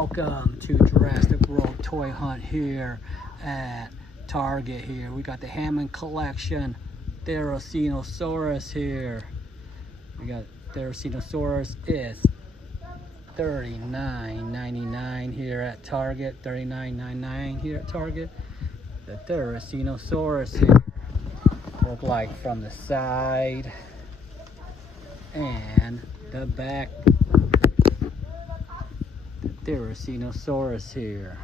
Welcome to Jurassic World Toy Hunt here at Target here. We got the Hammond collection, Therizinosaurus here. We got Therizinosaurus is $39.99 here at Target. $39.99 here at Target. The Therizinosaurus here. Look like from the side and the back. Therizinosaurus here.